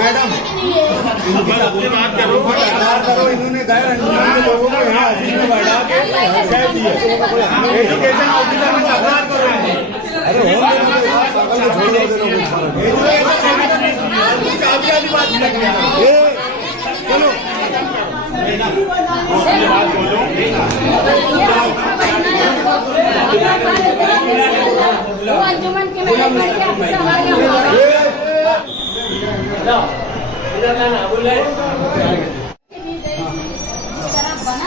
Madam बात करो, इन्होंने गैर अंजान लोगों को यहाँ हसीन में बैठा के कह दिए। एजुकेशन ऑफिसर में तकरार करो। अरे चलो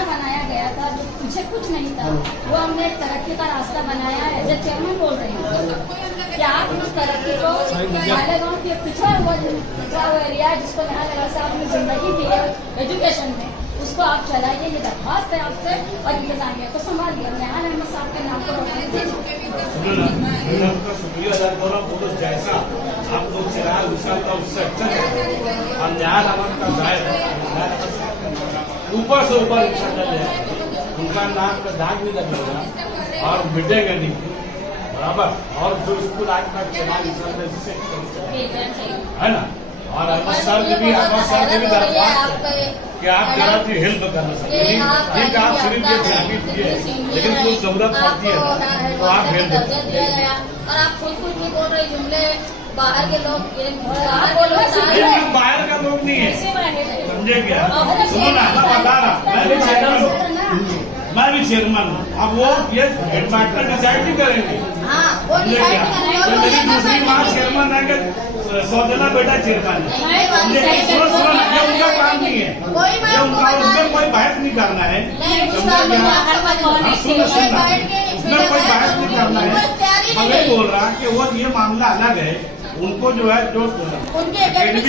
बनाया गया था, जो पीछे कुछ नहीं था, वो हमने तरक्की का रास्ता बनाया है। एज चेयरमैन बोल रही हूँ कि आप उस तरक्की को मालेगांव के पिछड़ा हुआ एरिया है, जिसको नया साहब ने जिंदगी दी है एजुकेशन में, उसको आप चलाइए। ये दरखास्त है आपसे और इंतजामिया को संभालिए। नया अहमद साहब के नाम पर शुक्रिया अदा करो। जैसा आप लोग चला विशाल का उससे अच्छा और न्याय का दायर ऊपर से ऊपर उनका नाम का दाग भी लगेगा और मिटेगा नहीं बराबर। और जो स्कूल आज का चला है ना, और अहमद सर ने भी दरख्वास्त है कि आप जरा सी हेल्प करना सकते हैं। ठीक आप सिर्फ ये जानी दिए, लेकिन कोई जरूरत पड़ती है तो आप हेल्प करिए। और आप खुद कुछ भी बोल रहे जुमले बाहर के लोग बाहर का लोग नहीं है, समझे क्या? सुनो ना, मैं बता रहा, मैं भी चेयरमैन हूँ। अब वो ये हेडमास्टर डिसाइड नहीं करेंगे। मेरी दूसरी माँ चेयरमैन है, सौजना बेटा चेयरमैन है। सुनो सुनो, ये उनका काम नहीं है, ये उनका उसमें कोई बहस नहीं करना है। उसमें कोई बहस नहीं करना है। हमें बोल रहा कि वो ये मामला अलग है, उनको जो है जो एकेडमी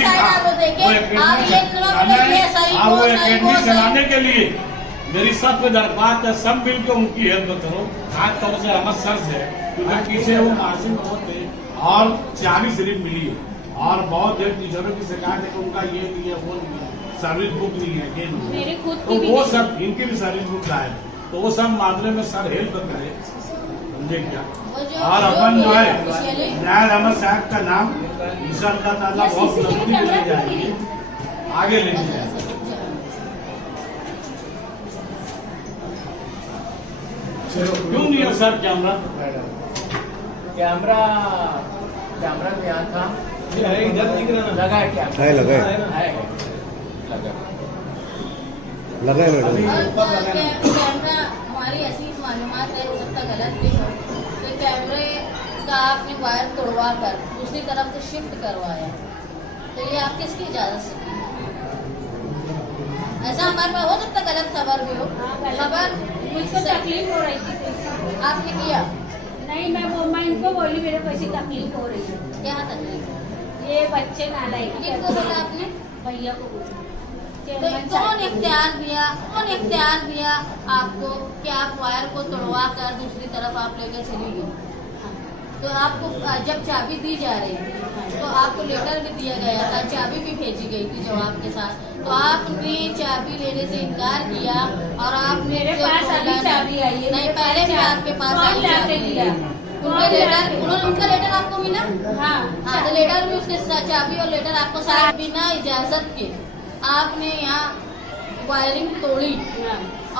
चलाने के लिए मेरी सबको दरख्वास्त है, सब मिल के उनकी हेल्प करो। खास तौर से अहमद सर से, क्योंकि पीछे वो मासूम बहुत थे और चाबी सिर्फ मिली है और बहुत देर टीचरों की शिकायत है कि उनका ये नहीं है, वो नहीं है, सर्विस बुक नहीं है, ये नहीं है। तो वो सब इनकी भी सर्विस बुक लाए, तो वो सब मामले में सर हेल्प करे, समझे क्या? और अपन जो है न्याय अहमद साहब का नाम इंशाअल्लाह ताला बहुत जल्दी ले जाएंगे, आगे लेके जाएंगे। क्यों नहीं है सर कैमरा? कैमरा में यहाँ था, इधर दिख रहा ना, लगा है क्या? है लगा है, लगा है मैडम। कैमरा हमारी ऐसी मालूमात है, हो सकता गलत भी हो, तो कैमरे का आपने वायर तोड़वा कर दूसरी तरफ से शिफ्ट करवाया, तो ये आप किसकी इजाजत से? ऐसा हमारे पास हो सकता गलत खबर भी हो। खबर मुझको तकलीफ हो रही थी, आपने किया नहीं, मैं इनको बोली मेरे को ऐसी तकलीफ हो रही है। क्या तकलीफ? ये बच्चे नालायक किसको बोला आपने? भैया को बोला। तो कौन इख्तियार दिया आपको कि आप वायर को तोड़वा कर दूसरी तरफ आप लेकर चली गई? तो आपको जब चाबी दी जा रही थी तो आपको लेटर भी दिया गया था, चाबी भी भेजी गई थी जवाब के साथ, तो आपने चाबी लेने से इनकार किया और आप मेरे पास अभी चाबी आई है। नहीं, पहले भी आपके पास आई चाबी दिया उनका लेटर आपको मिला? हाँ, तो लेटर में उसके चाबी और लेटर आपको साथ बिना इजाजत के आपने यहाँ वायरिंग तोड़ी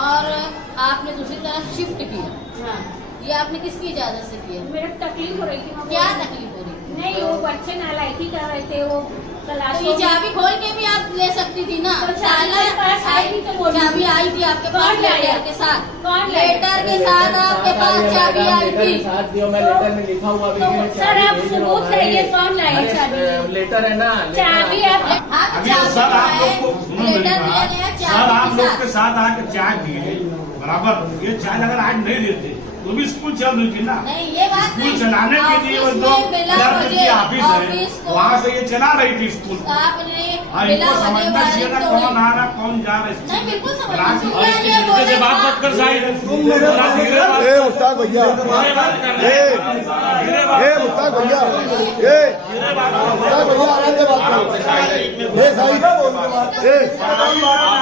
और आपने दूसरी तरफ शिफ्ट किया। ये आपने किसकी इजाजत से किया? मेरे तकलीफ हो रही थी। क्या तकलीफ हो रही थी? नहीं, वो बच्चे नालायकी कर रहे थे, वो तो ये चाबी खोल के भी आप ले सकती थी ना। तो चाबी आई थी आपके पास लेटर के साथ, कौन लेटर के साथ आपके पास चाबी आई थी। साथ दियो, मैं लेटर में लिखा हुआ भी है। सर आप सबूत है, कौन लाया चाबी? लेटर है ना, चाबी आप सर आप लोग को सर आप लोग के साथ आके चाय दिए बराबर। ये चाय अगर आज नहीं देते तो भी स्कूल चल रही थी ना। नहीं, ये बात स्कूल चलाने के लिए वो जो ऑफिस है वहाँ से ये चला रही थी स्कूल। आपने इनको समझना चाहिए ना कौन आ रहा कौन जा रहा है। नहीं, बिल्कुल से बात मत कर साहिब, मुस्ताक भैया, मुस्ताक भैया,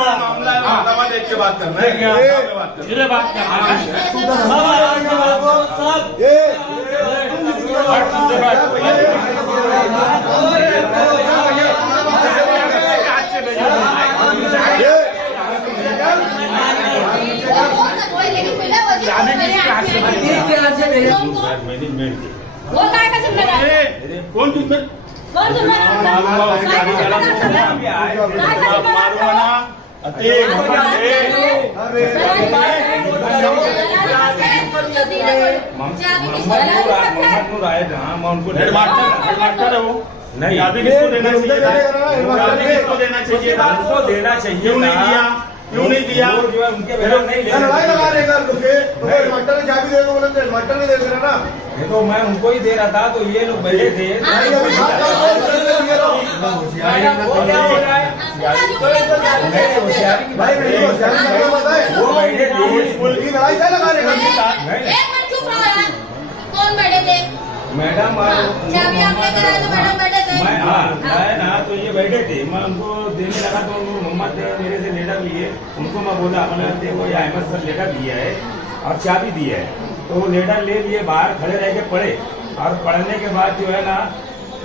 आराम से बात करो। देख के बात करना है, धीरे बात करना। मैनेजमेंट की वो काय का जिम्मेदार है? कौन जिम्मेदार कौन जिम्मेदार है? काय का जिम्मेदार हेडमास्टर है वो नहीं अभी किसको देना चाहिए किसको देना चाहिए उनको देना चाहिए क्यों नहीं दिया क्यों नहीं दिया उनके बगैर नहीं लड़ाई लगा रहे हैं टमाटर ने चाबी दे दो बोले टमाटर नहीं दे रहा ना ये तो मैं उनको ही दे रहा था तो ये लोग बैठे थे भाई वो बैठे थे स्कूल की लड़ाई क्या लगा रहे हैं एक मिनट चुप रहो यार। कौन बैठे थे? मैडम चाबी आप लेकर आए तो मैडम बैठे थे। मैं ना तो ये बैठे थे मैं उनको देने लगा तो मोहम्मद मेरे से लेटर लिए उनको मैं बोला मैंने देखो ये अहमद सर लेटर दिया है और चाबी दी है तो वो लेटर ले लिए बाहर खड़े रह के पढ़े और पढ़ने के बाद जो है ना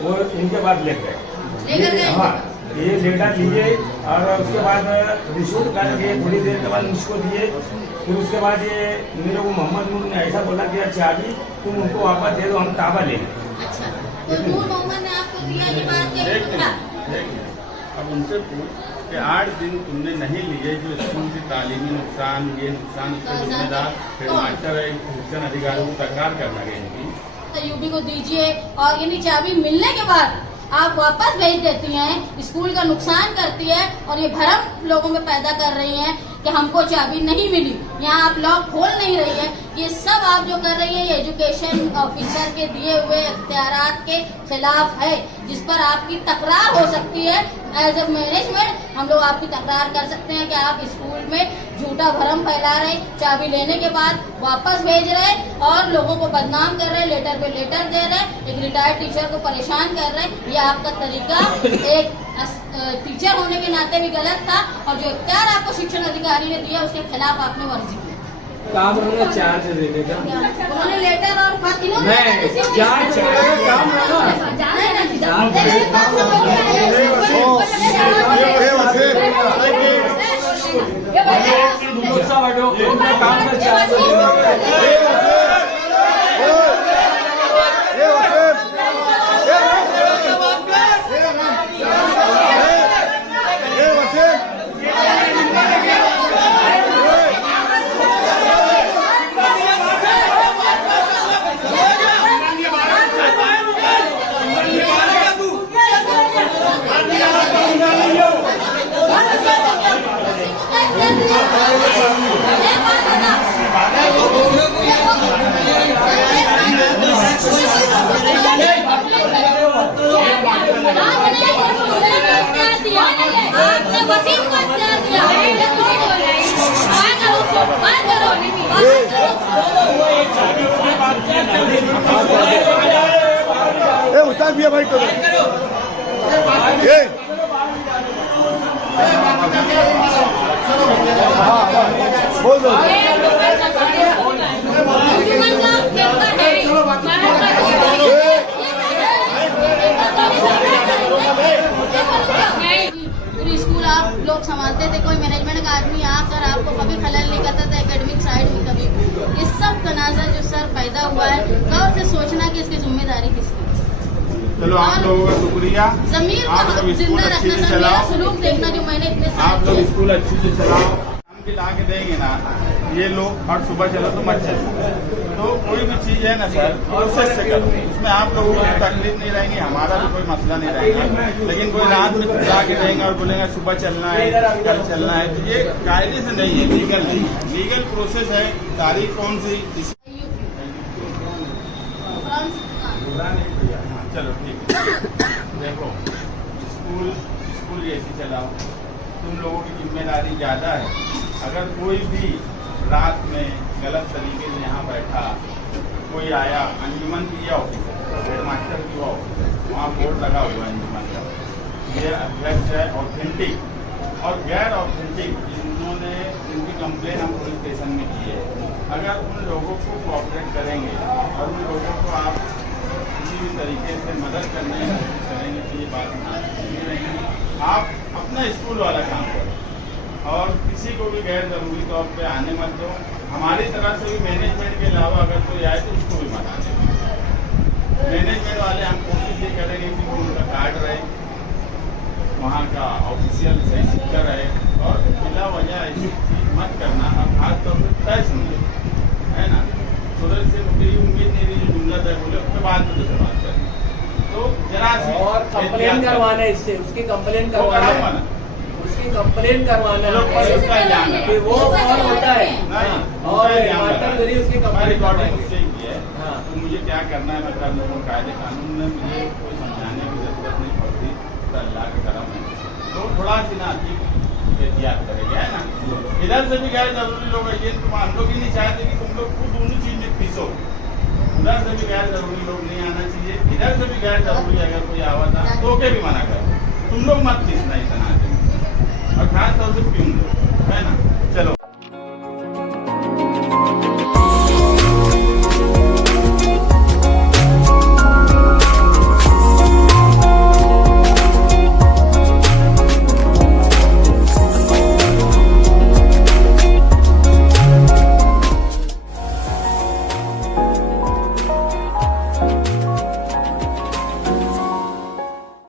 वो इनके पास ले गए हाँ ये लेटर लिए और उसके बाद रिशूट करके थोड़ी देर के बाद मुझको दिए फिर उसके बाद ये मेरे को मोहम्मद नूर ने ऐसा बोला कि चाबी तुम उनको वापस दे दो हम ताबा ले लें अच्छा तो नूर मोहम्मद ने आपको दिया ये बात क्या था? अब उनसे पूछ कि 8 दिन तुमने नहीं लिए जो स्कूल की तालीमी नुकसान ये नुकसान उसके जिम्मेदार हेडमास्टर है शिक्षण अधिकारी को तकरार करना गई इनकी तो यूपी को दीजिए और यानी चाबी मिलने के बाद आप वापस भेज देती हैं, स्कूल का नुकसान करती है और ये भ्रम लोगों में पैदा कर रही हैं कि हमको चाबी नहीं मिली। यहाँ आप लॉक खोल नहीं रही है। ये सब आप जो कर रही है ये एजुकेशन ऑफिसर के दिए हुए इख्तियारात के खिलाफ है जिस पर आपकी तकरार हो सकती है। एज ए मैनेजमेंट हम लोग आपकी तकरार कर सकते हैं कि आप स्कूल में झूठा भ्रम फैला रहे, चाबी लेने के बाद वापस भेज रहे और लोगों को बदनाम कर रहे, लेटर पे लेटर दे रहे, एक रिटायर्ड टीचर को परेशान कर रहे। ये आपका तरीका एक टीचर होने के नाते भी गलत था और जो इख्तियार आपको शिक्षण अधिकारी ने दिया उसके खिलाफ आपने वर्जी की। काम उन्होंने चार्ज देने का उन्होंने लेटर और खत उस्ताद भैया भाई करो बोल दो स्कूल आप लोग संभालते थे, कोई मैनेजमेंट का आदमी आकर आपको कभी खलल नहीं करता था एकेडमिक साइड में कभी। इस सब तनाज़ा जो सर पैदा हुआ है गौर से सोचना कि इसकी जिम्मेदारी किसकी। चलो आप लोगों का शुक्रिया। जमीर को जिंदा रखना सर, मेरा सलूक देखना जो मैंने इतने आप लोग स्कूल अच्छे से चलाओ। हम भी ला के देंगे ना ये लोग हर सुबह चलो तो मत चलो। तो कोई भी चीज है ना सर प्रोसेस से करो, उसमें आप लोगों को तकलीफ नहीं रहेगी, हमारा भी कोई मसला नहीं रहेगा। लेकिन कोई रात में ला के देंगे और बोलेंगे सुबह चलना है कल चलना है तो ये कायदे से नहीं है, लीगल नहीं है। लीगल प्रोसेस है। तारीख कौन सी? चलो ठीक है। देखो स्कूल ऐसे चलाओ, तुम लोगों की जिम्मेदारी ज़्यादा है। अगर कोई भी रात में गलत तरीके से यहाँ बैठा, कोई आया, अंजुमन की या ऑफिसर हेडमास्टर की ऑफिसर, वहाँ बोर्ड लगा हुआ है अंजुमन का, ये अध्यक्ष है ऑथेंटिक और गैर ऑथेंटिक, जिन्होंने जिनकी कंप्लेन हम पुलिस स्टेशन में की है। अगर उन लोगों को कोऑपरेट करेंगे और उन लोगों को आप किसी भी तरीके से मदद करने की कोशिश करेंगे तो ये बात नहीं रहेगी। आप अपना स्कूल वाला काम करें और किसी को भी गैर जरूरी तौर पे आने मत दो। हमारी तरफ से भी मैनेजमेंट के अलावा अगर कोई आए तो उसको भी वाले हम कोशिश ये करेंगे कि वो उनका कार्ड रहे, वहाँ का ऑफिशियल सही सिक्का रहे, और बिना वजह ऐसी चीज मत करना। अब खास तौर से तय समझे, है ना। सूरज से मुझे ये उम्मीद नहीं थी, जो जुमला तय बोले उसके बाद में दूसरी बात करें, तो जरा सी और कंप्लेन करवाना है इससे, उसकी कंप्लेन वो करवाना कराऊंगा है, ना। उसकी कंप्लेन करवाना लोग है उसका इल्जाम है। कि वो और होता है। नहीं, और टमाटर उसकी कंप्लेन रिकॉर्डिंग करवाएंगे। उससे की है। हाँ। तो मुझे क्या करना है, मैं कर लूँगा। कायदे कानून में मुझे कोई समझाने की जरूरत नहीं पड़ती, तो अल्लाह का करम है। तो थोड़ा सी ना एहतियात करेंगे, है ना। इधर से भी गैर जरूरी लोग, ये तुम हम लोग ही नहीं चाहते कि तुम लोग खुद दोनों चीज में पीसो। उधर से भी गैर जरूरी लोग नहीं आना चाहिए, इधर से भी गैर जरूरी अगर कोई आवा था तो के भी मना करो, तुम लोग मत पीसना इतना, और खास तौर से प्यून लोग, है ना। चलो।